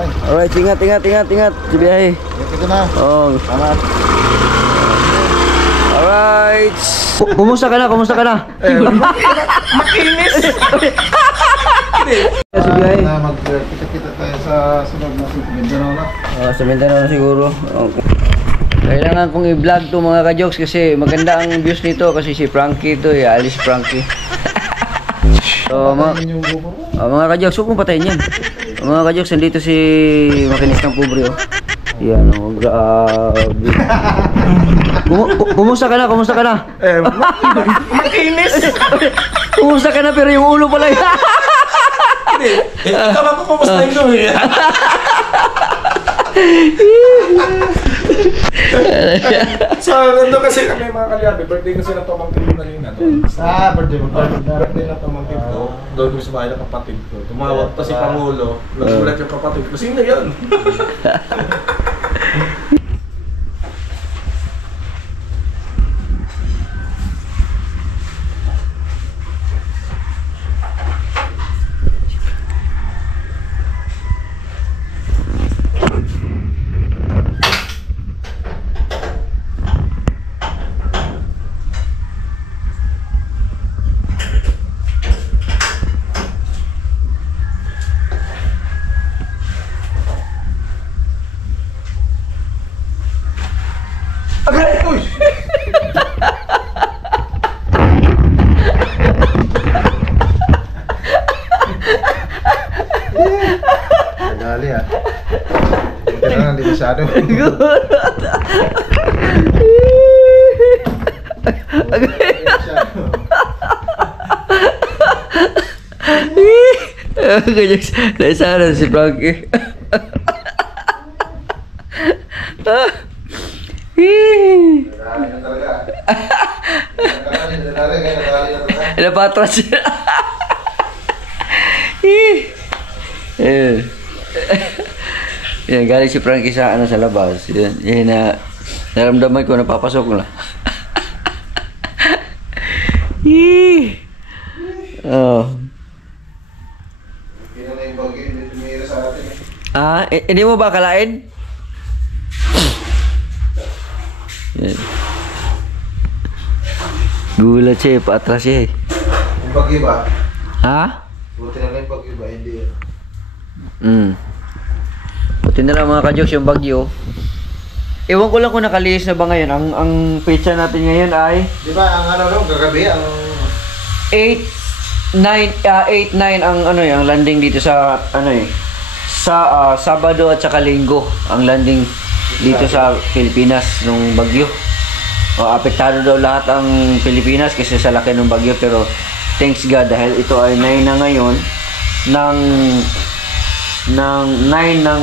Alright, ingat. Sa biyahe. Ito na. Oh. Salamat. Alright. Kumusta ka na? Makinis! Sa biyahe. Magkita-kita tayo sa sunod na Mindanao na. Sa Mindanao na siguro. Kailangan kong i-vlog to mga ka-jokes kasi maganda ang views nito kasi si Frankie to Alice Frankie. So mga ka-jokes, huwag mong patayin yan. Mga ka-jokes, nandito si makinis ng pobre oh. Yan oh, grabe. Kumusta ka na? Makinis! Kumusta ka na pero yung ulo pala yun. Ikaw ako kumustahin ko eh. So, nandun kasi kami mga kalyabe, birthday kasi na pamangkin ko kanina doon. Birthday na pamangkin ko. Doon ko sa bahay ng kapatid ko. Tumawag pa si Pangulo, nagulat yung kapatid ko. Sino yun? Dali ah. Kailangan di masyado. Kajaks, naisara si Frankie. Napatras siya. Yan, galing si Frankie sa sa labas. Yan na naramdaman ko napapasok na. Oh. Hindi mo ba akalain? Yan. Gulat siya, paatras siya eh. Yung bagyo ba? Ha? Buti na lang yung bagyo ba? Hindi yan. Buti na lang mga ka-jokes yung bagyo. Ewan ko lang kung nakalihis na ba ngayon. Ang pizza natin ngayon ay Di ba ang kagabi ang 8-9 ang ang landing dito sa sa Sabado at saka Linggo ang landing dito sa Pilipinas nung bagyo. Apektado daw lahat ang Pilipinas kasi sa laki ng bagyo, pero thanks God dahil ito ay 9 na ngayon ng 9 ng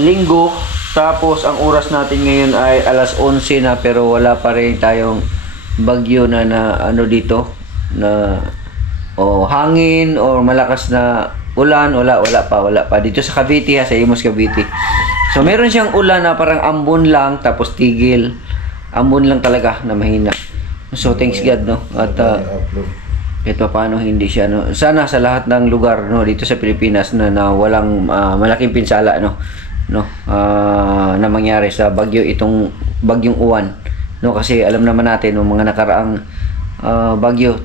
Linggo, tapos ang oras natin ngayon ay alas 11 na pero wala pa rin tayong bagyo na dito na hangin o malakas na ulan, wala pa dito sa Cavite sa Imus Cavite. So meron siyang ulan na parang ambon lang tapos tigil. Ambon lang talaga na mahina. So thanks God at ito paano hindi siya sana sa lahat ng lugar dito sa Pilipinas na walang malaking pinsala na mangyari sa bagyong Uwan kasi alam naman natin mga nakaraang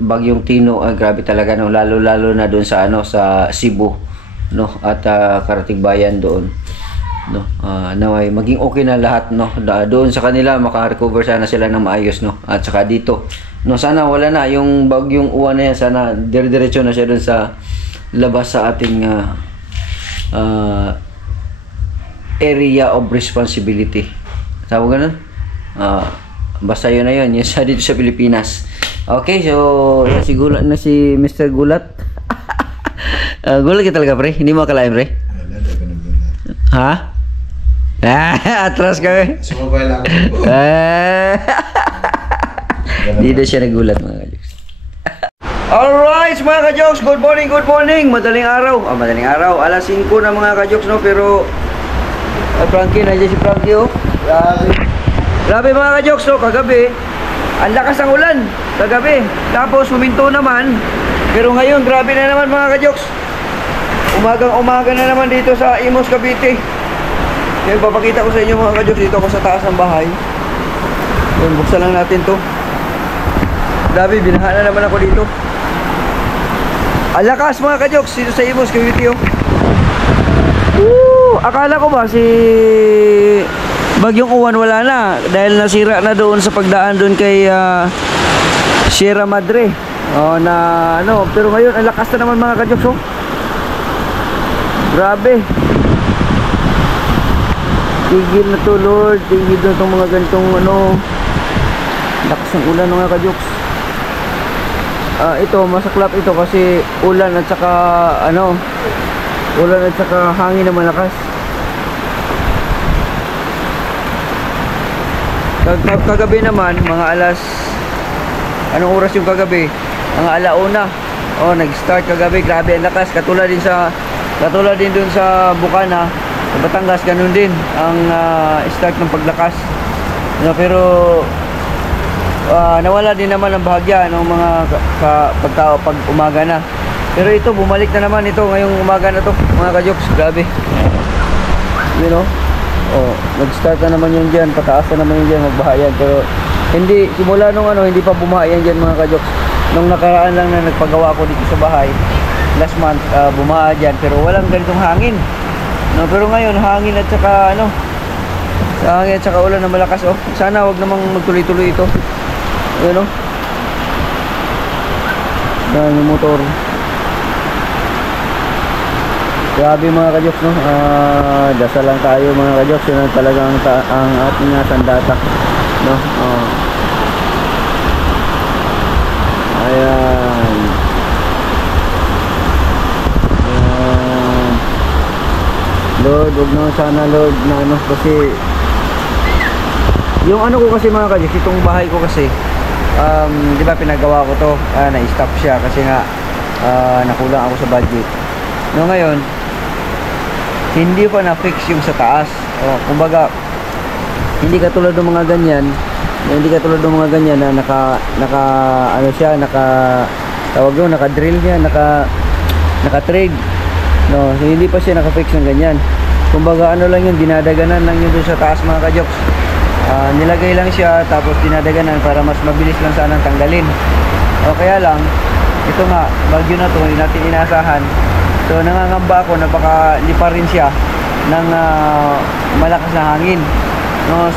bagyong Tino grabe talaga lalo na doon sa sa Cebu at Karatig Bayan doon naway maging okay na lahat doon sa kanila maka-recover sana sila ng maayos at saka dito sana wala na yung bagyong Uwan na yan, sana dire-diretso na siya doon sa labas sa ating area of responsibility. Tawag ganun? Basta yun na yun sa dito sa Pilipinas. Okay, so si Gulat na si Mr. Gulat. Gulat ka talaga pre, hindi mo akalain pre? Ha? Atras ka eh. Sumabay lang. Hindi na siya nagulat mga ka-jokes. Alright mga ka-jokes, good morning. Madaling araw, alas 5 na mga ka-jokes pero Frankie, nandiyan si Frankie grabe mga ka-jokes kagabi ang lakas ng ulan kagabi, tapos huminto naman pero ngayon grabe na naman mga ka-jokes, Umagang-umaga na naman dito sa Imus, Cavite. Kaya papakita ko sa inyo mga kajoks. Dito ako sa taas ng bahay. Yun, buksan lang natin to. Grabe, binaha na naman ako dito. Alakas mga kajoks dito sa Imus, Cavite. Akala ko ba si Bagyong Uwan wala na dahil nasira na doon sa pagdaan doon kay Sierra Madre. Na ano, pero ngayon ang lakas na naman mga kajoks. Grabe. Tigil na to Lord, tigil na itong mga ganitong ano, lakas ng ulan mga kajoks. Ito masaklap ito kasi ulan at saka ano, ulan at saka hangin na malakas. Kagabi naman mga alas, anong oras yung kagabi? Mga alauna. Nag-start kagabi, grabe ang lakas. Katulad din dun sa Bukana, sa Batangas, ganun din ang start ng paglakas. Pero nawala din naman ang bahagya ng mga pag umaga na. Pero ito, bumalik na naman ito ngayong umaga na to mga kajoks. Grabe. You know? Nag-start na naman yun dyan, pataas na naman yun dyan, magbahayan. Pero hindi, simula nung hindi pa bumahayan dyan mga kajoks. Nung nakaraan lang na nagpagawa ko dito sa bahay last month, bumaha dyan, pero walang ganitong hangin. Pero ngayon, hangin at saka hangin at saka ulan na malakas. Sana wag namang magtuloy-tuloy ito. Ayun yung motor. Grabe mga kajoks, no? Dasal lang tayo mga kajoks. Yun ang talagang ang ating sandata, no? Ayan. Lord, huwag naman sana Lord na ano, kasi yung ko kasi mga kajoks, itong bahay ko kasi di ba pinagawa ko to, na-stop siya kasi nga nakulang ako sa budget. Ngayon hindi pa na-fix yung sa taas. Kumbaga hindi katulad ng mga ganyan, na naka-drill niya, naka-trade. So, hindi pa siya naka-fix ng ganyan. Kumbaga lang yun, dinadaganan lang yun doon sa taas mga kajoks. Nilagay lang siya tapos dinadaganan para mas mabilis lang sanang tanggalin. Kaya lang ito nga, bagyo na to, hindi natin inasahan. So nangangamba ako na baka lipa rin siya ng malakas na hangin.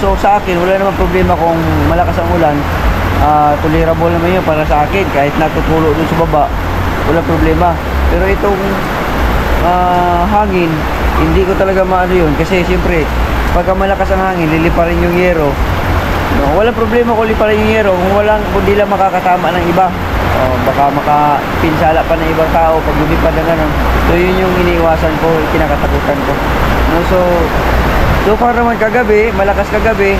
So sa akin wala namang problema kung malakas ang ulan. Tolerable naman yun para sa akin, kahit natutulo dun sa baba, wala problema. Pero itong hangin, hindi ko talaga maano yun kasi siyempre pagka malakas ang hangin, lilipa rin yung yero. Walang problema kung lipa rin yung yero kung di lang makakatama ng iba. Baka makapinsala pa ng ibang tao pag lumipad ng ganun. So yun yung iniiwasan ko, kinakatakutan ko. So far naman kagabi, malakas kagabi,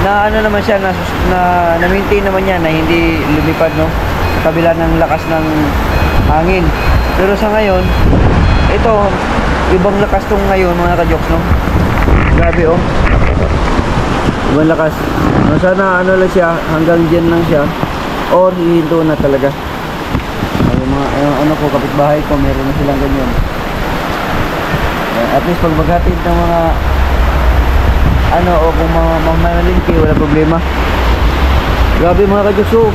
na naman siya, na maintain naman niya na hindi lumipad, no, sa kabila ng lakas ng hangin. Pero sa ngayon, ito, ibang lakas tong ngayon mga kajoks, no. Grabe ibang lakas. Sana lang siya, hanggang dyan lang siya, or hihinto na talaga. Yung mga kapitbahay ko, meron na silang ganyan. At least pag maghatid ng mga o kung mamalingki, wala problema. Grabe mga kajoks.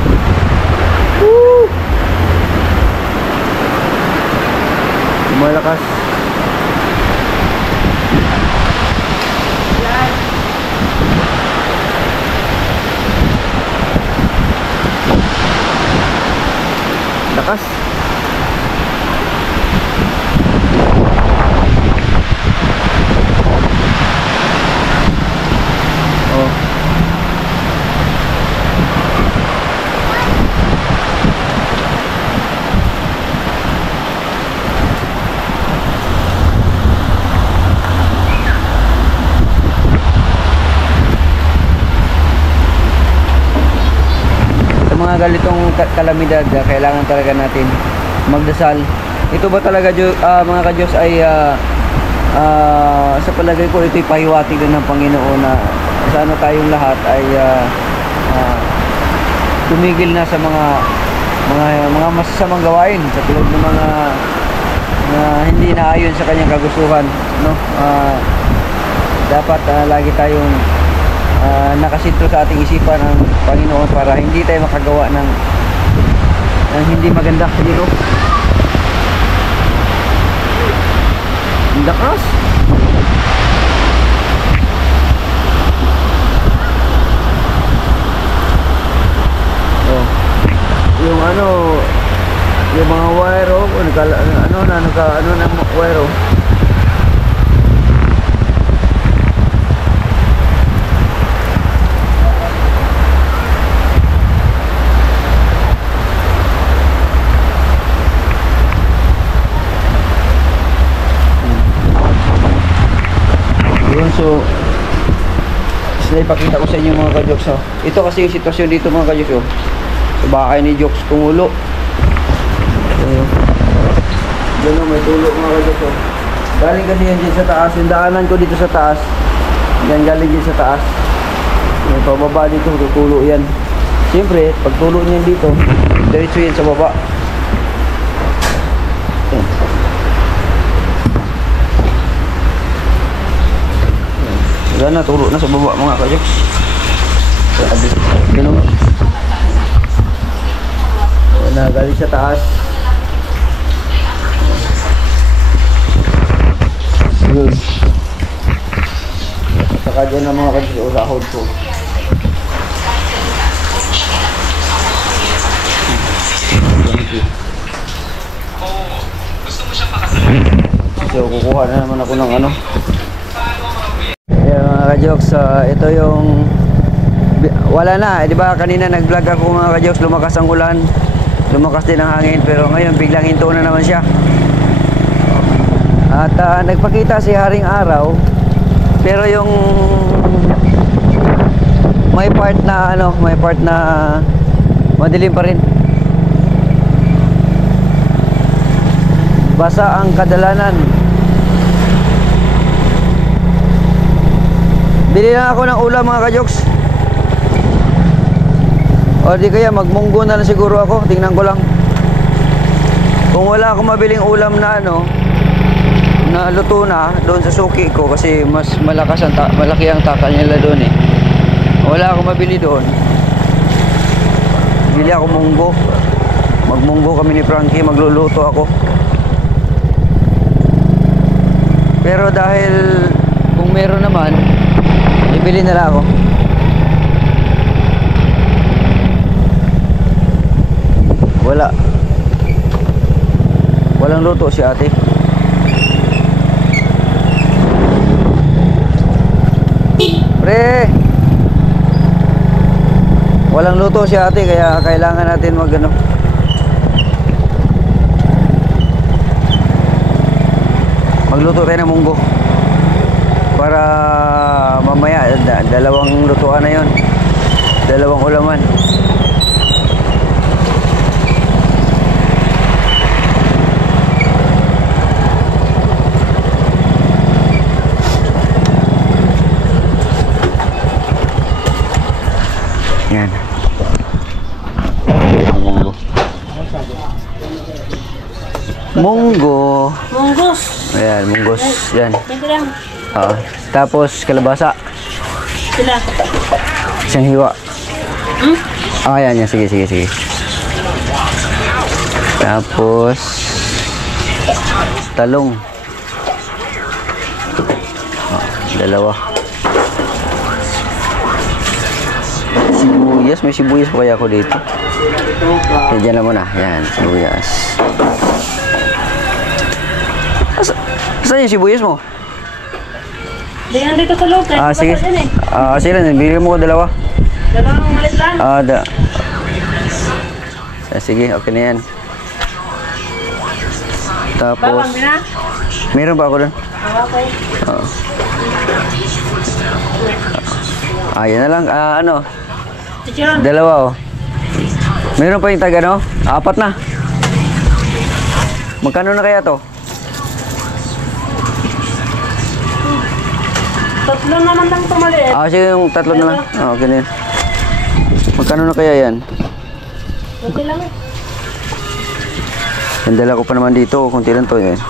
Malakas. Lakas. Mga ganitong kalamidad, kailangan talaga natin magdasal. Ito ba talaga mga kadyos ay sa palagay ko ito'y pahiwatig din ng Panginoon na sana tayong lahat ay tumigil na sa mga masasamang gawain, katulad ng mga na hindi naayon sa kanyang kagustuhan, no? Dapat lagi tayong nakasentro sa ating isipan ang Panginoon para hindi tayo makagawa ng hindi maganda, no? Ang lakas. Oh. Yung yung mga wire, oh, ano na wire, oh. Yun, so ipakita ko sa inyo mga ka-jokes, oh. Ito kasi yung sitwasyon dito mga ka-jokes, oh. Sa bahay ni Jokes Kumulo. Yun, oh, may tulo mga ka-jokes, oh. Galing kasi yan dyan sa taas. Yung daanan ko dito sa taas, yan galing dyan sa taas. May pababa dito, tutulo yan. Siyempre, pag tulo niyan dito, diretso yan sa baba. Wala na, turo na sa baba mga ka-jokes. Ganun. Wala, galing sa taas. Yun. Saka dyan na mga ka-jokes, usahod ko. So, kukuha na naman ako ng ano. Ayan mga ka-jokes, ito yung wala na, di ba kanina nag-vlog ako mga ka-jokes, lumakas ang ulan, lumakas din ang hangin, pero ngayon biglang hinto na naman siya. At nagpakita si Haring Araw, pero yung may part na madilim pa rin. Basa ang kadalanan. Bili na ako ng ulam mga ka-jokes. O di kaya magmunggo na lang siguro ako. Tingnan ko lang. Kung wala akong mabiling ulam na na luto na doon sa suki ko, kasi mas malaki ang takal nila doon eh. Wala akong mabili doon. Bili ako munggo. Magmunggo kami ni Frankie, magluluto ako. Pero dahil kung meron naman, bibili na lang ako. Walang luto si ate. Pre, walang luto si ate, kaya kailangan natin magluto tayo ng munggo para mamaya dalawang lutuan na yun, dalawang ulaman. Yan. Munggo. Munggos. Ayan, munggos. Yan. Ito lang. Tapos kalabasa. Sila. Isang hiwa. Yan, yan. Sige. Tapos talong. Dalawa. Sibuyas. May sibuyas pa kaya ako dito. Okay, dyan lang muna. Yan, sibuyas. Saan yung sibuyas mo? Diyan dito sa loob. Sige. Sige lang. Bili mo ko dalawa. Dalawang malit lang. Sige, okay na yan. Tapos, Bawang na? meron pa ako doon. Okay. Yan na lang. Chichiron. Dalawa, oh. Meron pa yung tag, 4 na. Magkano na kaya to? 3 naman lang tumaliit. Sige, yung 3 na lang. Okay na yan. Magkano na kaya yan? Okay lang eh. Yung dala ko pa naman dito. Kunti lang to, yan.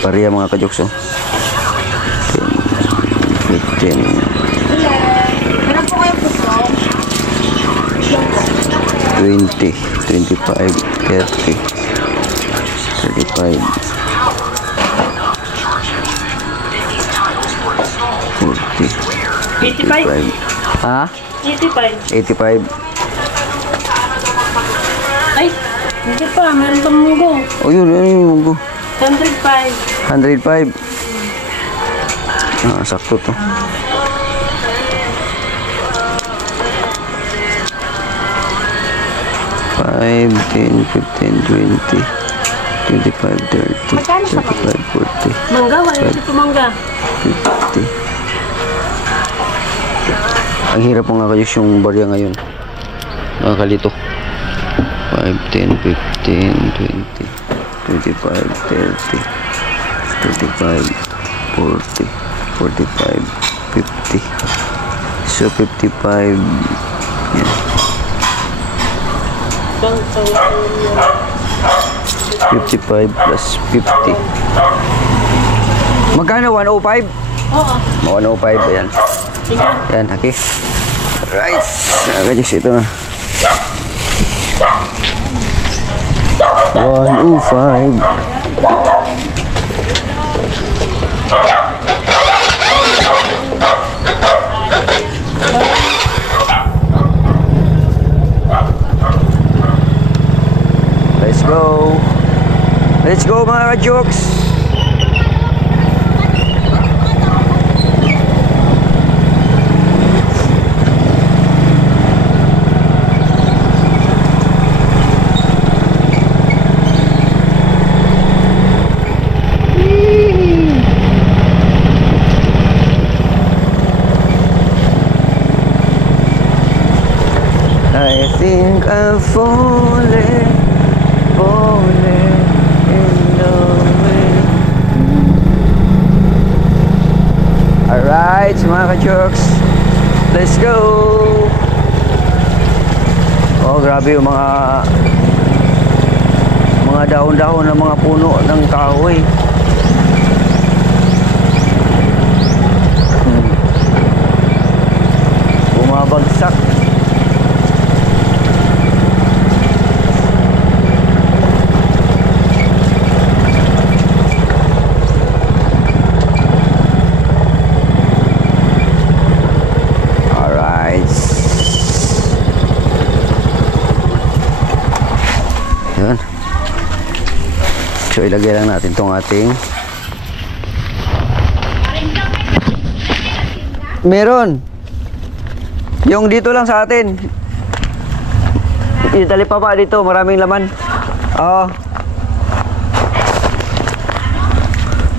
Pareha mga kajoks, oh. 10, 15, Meron po kayo puso. 20, 25, 30, 35, 40, 85. 55. Ha? 85. 85. Ay, hindi pa. Meron pang munggo. Oh, yun yung munggo. 105. 105. Ah, sakto to. Five, 10, 15, 20, 25, 30, Magkano sa 35, 40, Mangga, wala dito mangga. 50. Ang hirap po nga kayo yung barya ngayon. Nakakalito. 5, 10, 15, 20, 25, 30, 35, 40, 45, 50. So, 55. Yan. 55 plus 50. Magkano? 105? Oo. 105. Ayan. Sige. Yan, okay. Right. Nakakajus ito na. 105. Let's go. Let's go mga jokes. I think I'm falling in love with you. Alright, mga ka-jokes, let's go! Oh, grabe yung mga dahon-dahon ng mga puno ng kahoy. Bumabagsak. Yun. So ilagay lang natin tong ating meron yung dito lang sa atin, itali pa dito, maraming laman. Oo,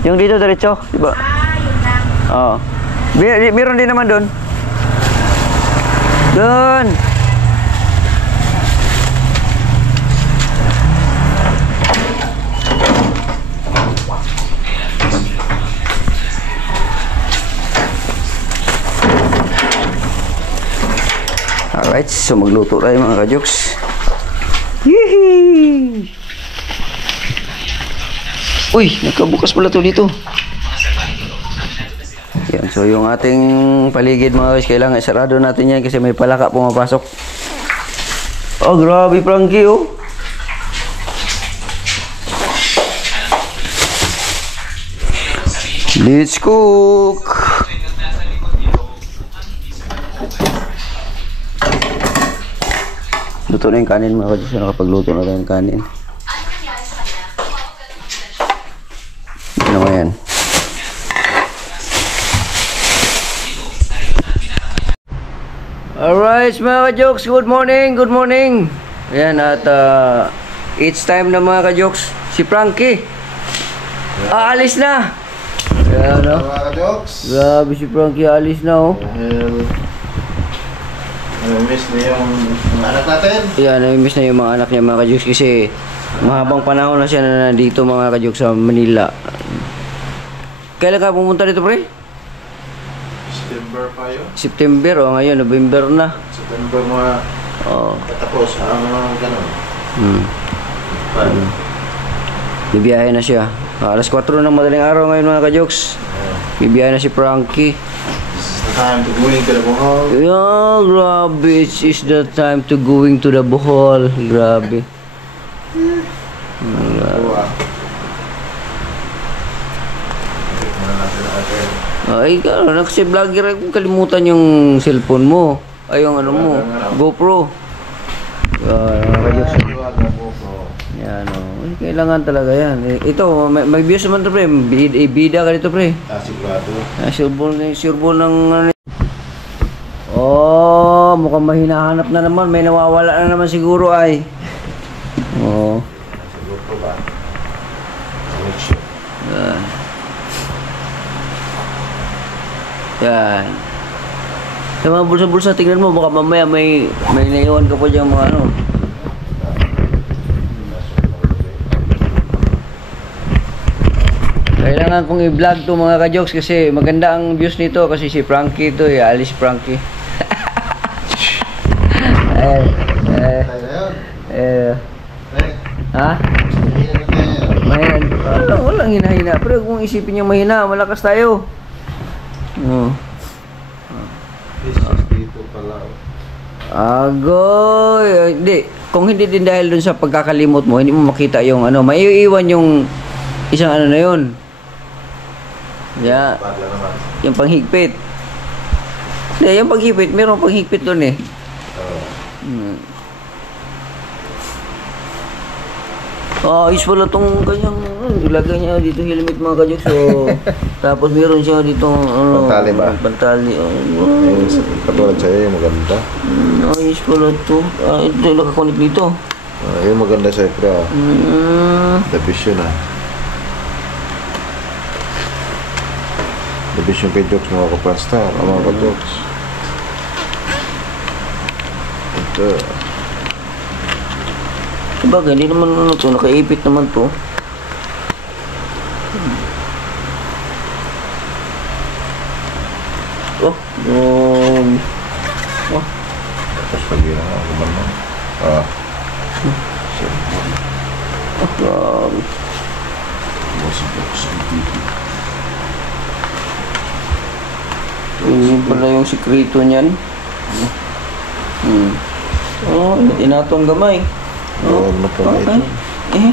yung dito diretso, diba? Oo, meron din naman doon. Alright, so magluto tayo mga ka-jokes. Yehey! Uy, nakabukas pala to dito. Yan, so yung ating paligid mga guys, kailangan isarado natin yan kasi may palaka pumapasok. Oh, grabe Frankie, oh. Let's cook. Luto na yung kanin mga kadyo. Nakapagluto na tayo yung kanin. Ano mo yan? Alright mga ka-jokes, good morning, good morning. Ayan, at it's time na mga ka-jokes. Si Frankie aalis na. Ayan, no? Mga ka-jokes. Grabe si Frankie, aalis na, oh. Miss na yung mga anak natin. Yan, nami-miss na yung mga anak niya mga ka-jokes kasi mahabang panahon na siya na nandito mga ka-jokes sa Manila. Kailan ka pumunta dito, pre? September pa yun. September, o ngayon, November na. September mga katapos. Ang gano'n. Bibiyahe na siya. Alas 4 ng madaling araw ngayon mga ka-jokes. Bibiyahe na si Frankie. It's the time to going to the Bohol. Yeah, grabe. It is the time to going to the Bohol. Grabe. Ay, kasi vlogger ako, kalimutan yung cellphone mo. Ay, yung ano mo, GoPro. Yan, oh. Kailangan talaga yan. Ito, may views naman to, pre. Bida ka dito, pre. Sigurado. Sureball ng... Oh, mukhang mahinahanap na naman. May nawawala na naman siguro, ay. Oh. Siguro ba? Yan. Yan. Sa mga bulsa-bulsa, tingnan mo, baka mamaya may naiwan ka pa dyan mga ano. Kailangan kong i-vlog to mga ka-jokes kasi maganda ang views nito kasi si Frankie to, Alice Frankie. Ha? Mahina. Walang hina-hina. Pero kung isipin niya mahina, malakas tayo. Dito pala. Agoy. Hindi. Kung hindi din dahil dun sa pagkakalimot mo, hindi mo makita yung ano, maiiwan yung isang ano na yun. Yeah. Yung panghigpit. Hindi, yung panghigpit, meron panghigpit dun eh. Ayos pala tong kanyang, ilagay niya dito helmet mga ka-jokes. So, tapos meron siya dito, ano, Pantali ba? Pantali. Katulad sa'yo, yung maganda. Ayos pala to. Ito yung nakakonect dito. Yung maganda sa'yo, pre. The Vision, The Vision kay Jokes, mga kapanstar. Mga ka-Jokes. Ito. Sabagay, hindi naman ano to, nakaipit naman to. Oh, Tapos pag yun ang kumanda. grabe. Yun pala yung sikreto niyan. Oh, tinatong gamay. Huwag na po Okay.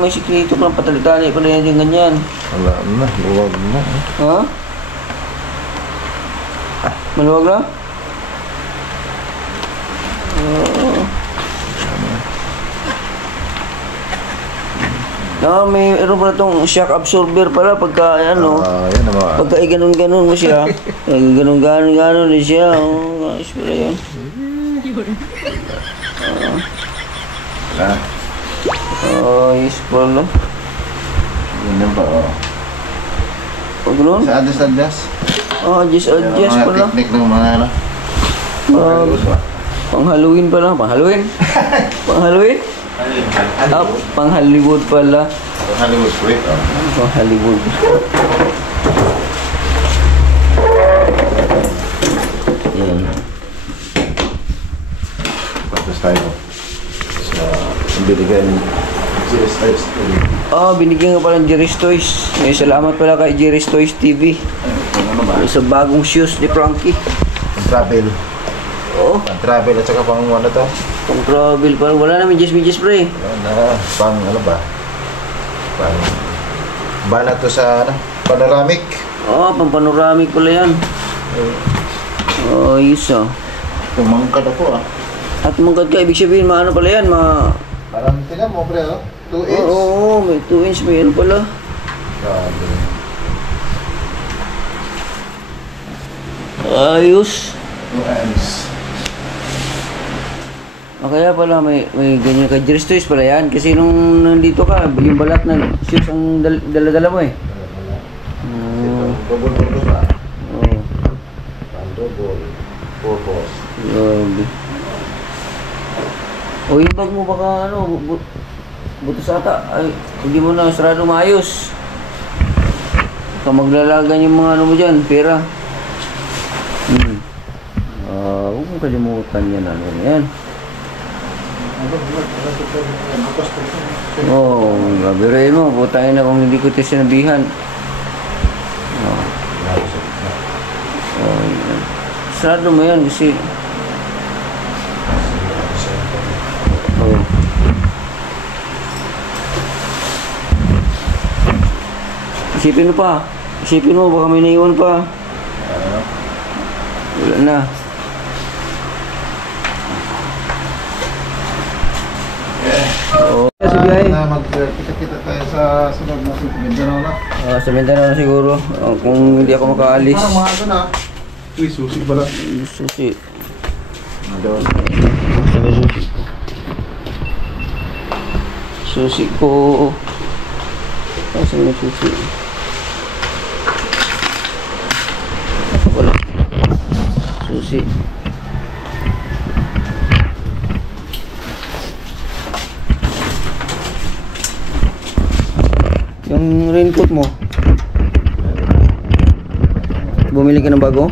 May sikreto pala, patali-tali pala yan yung ganyan. Wala na, huwag na. Ha? Maluwag na? Mayroon pala itong shock absorber pala pagka ano. Yan ang mga. Pagka ganun-ganun mo siya. Ganun-ganun din siya. Ayos pala yun. Ayos pala. Yun yan ba, Pag ganun? Sa adjust. Adjust pala. Mga technique ng mga ano. Pang Halloween pala. Pang Halloween? Pang Halloween? Pang Hollywood pala. Hollywood script, Pang Hollywood. Yan. Tapos tayo. Sa binigyan Jerry's Toys TV. Binigyan ka pala ng Jerry's Toys. Salamat pala kay Jerry's Toys TV. Ano ba? Sa bagong shoes ni Frankie. Travel. Oo. Travel at saka pang ano to? Pang travel pala. Wala namin Jess pre. Pang ano ba? Pang banat to sa ano? Panoramic. Pang panoramic pala yan. Ayos Tumangkad ako At mangkad ka, ibig sabihin, maano pala yan, Parang tingnan mo pre, 2 inch. Oo, may 2 inch, may ano pala. Grabe. Ayos. 2 inch. Kaya pala may ganyan ka. Jerry's Toys pala yan. Kasi nung nandito ka, yung balat na shoes ang dala-dala mo eh. Double ba? Oo. Double. Purpose. Grabe. Yung bag mo baka ano, butas ata. Ay, hindi mo na sarado maayos. Baka maglalagan yung mga ano mo dyan, pera. Huwag mong kalimutan yan, ano yan. Oh, gabirin mo. Putahin na kung hindi ko tayo sinabihan. Oh. Oh, yan. Sarado mo yan kasi... Oh. Isipin mo pa. Isipin mo, baka may naiwan pa. Wala na. Oo. Sa biyahe. Magkita-kita tayo sa sunod na Mindanao na. Sa Mindanao na siguro. Kung hindi ako makaalis. Parang mga ano na. Uy, susi pala. Susi. Doon. Susi ko. Saan yung susi? Wala. Susi. Yung raincoat mo. Bumili ka ng bago?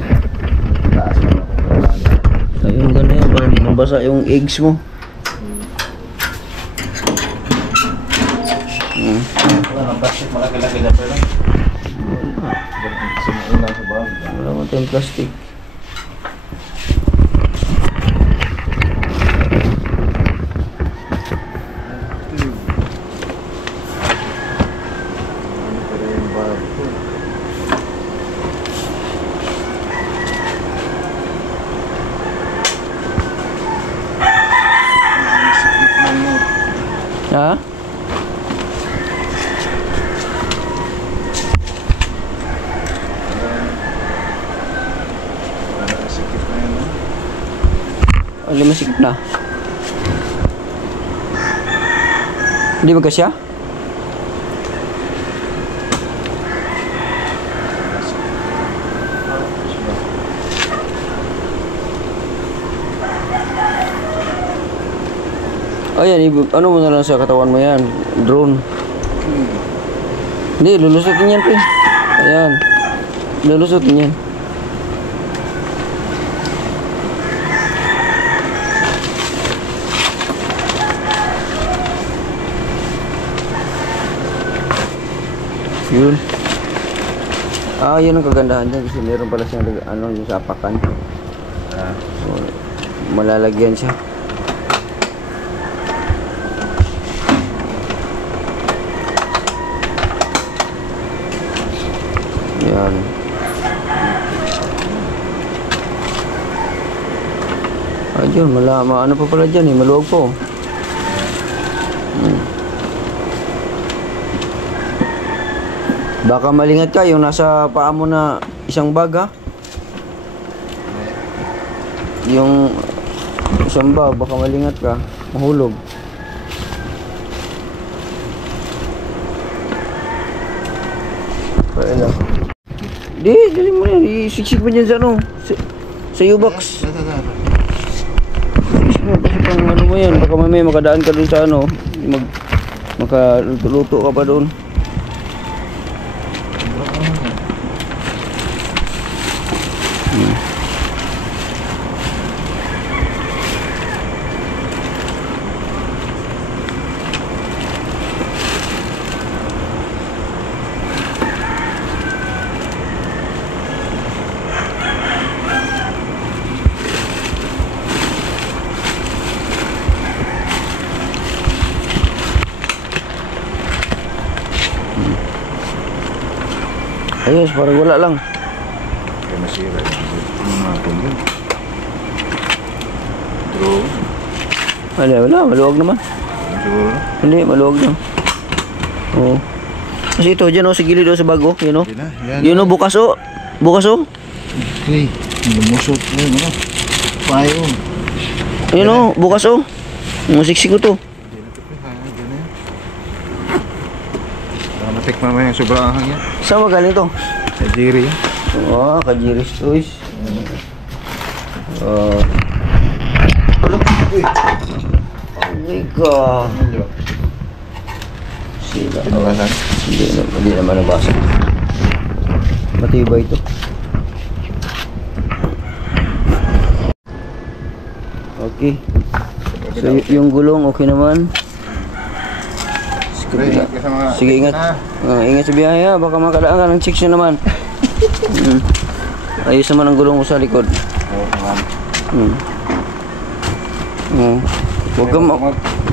Taas na. Ayun, gano'n yan. Para hindi mabasa yung eggs mo. Wala ng plastic, malaki-laki na pala. Sumuuna sa bawang. Wala mo tayong plastic. Ha? Alin masikip na? Hindi magkasya? Ayan, ano mo na lang sa katawan mo yan? Drone. Hindi, lulusutin yan, pre. Ayan. Lulusutin yan. Yun. Yun ang kagandahan dyan kasi meron pala siyang ano, yung sa apakan. So, malalagyan siya. Yan. Ayun, ano pa pala dyan eh, maluwag po. Baka malingat ka, yung nasa paa mo na isang bag ha. Yung isang bag, baka malingat ka, mahulog. Paila. Dali mo yan, isiksik mo dyan sa ano, sa U-box. Isiksik mo, kasi pang ano mo yan, baka mamaya makadaan ka dun sa ano, makaluto ka pa dun. Ayos, parang wala lang. Kaya masira. Ano natin yun? Drone. Wala, maluwag naman. Siguro na. Hindi, maluwag lang. Oo. Kasi ito, dyan o, sa gilid o, sa bago, yun o. Hindi na, yan. Yun o, bukas o. Bukas o. Okay. Lumusot na yun, ano? Payo. Yun o, bukas o. Musiksik ko to. Matikman mo yung sobrang ahang yan. Saan magaling to? Sa Jiri. Kajiris Toys. Uy ka. Sila. Pinabasan? Hindi naman nabasa. Matibay ito. Okay. So, yung gulong okay naman. Pre, ingat ka sa mga... Sige, ingat. Ingat sa biyahe ha. Baka makadaan ka ng chicks na naman. Ayos naman ang gulong mo sa likod. Oo,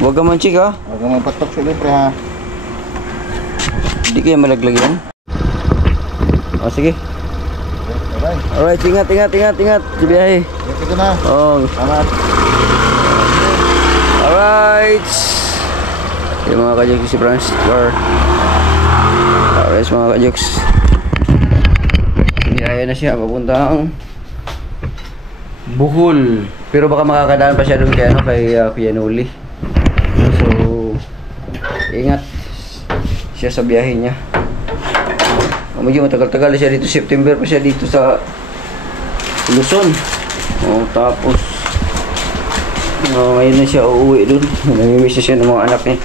Huwag ka man chick ha. Huwag kang magpatok sa pre ha. Hindi kaya malaglag yan. Sige. Alright. Alright, ingat. Sa biyahe. Ingat ka na. Salamat. Alright. Yung mga kajoks si Franz Car. Alright mga kajoks. Biyaya na siya papuntang Bohol. Pero baka makakadaan pa siya doon kay Kuya Noli. So ingat siya sa biyahe niya. Medyo matagal-tagal siya dito. September pa siya dito sa Luzon. Tapos ngayon na siya uuwi doon. Namimiss na siya ng mga anak niya.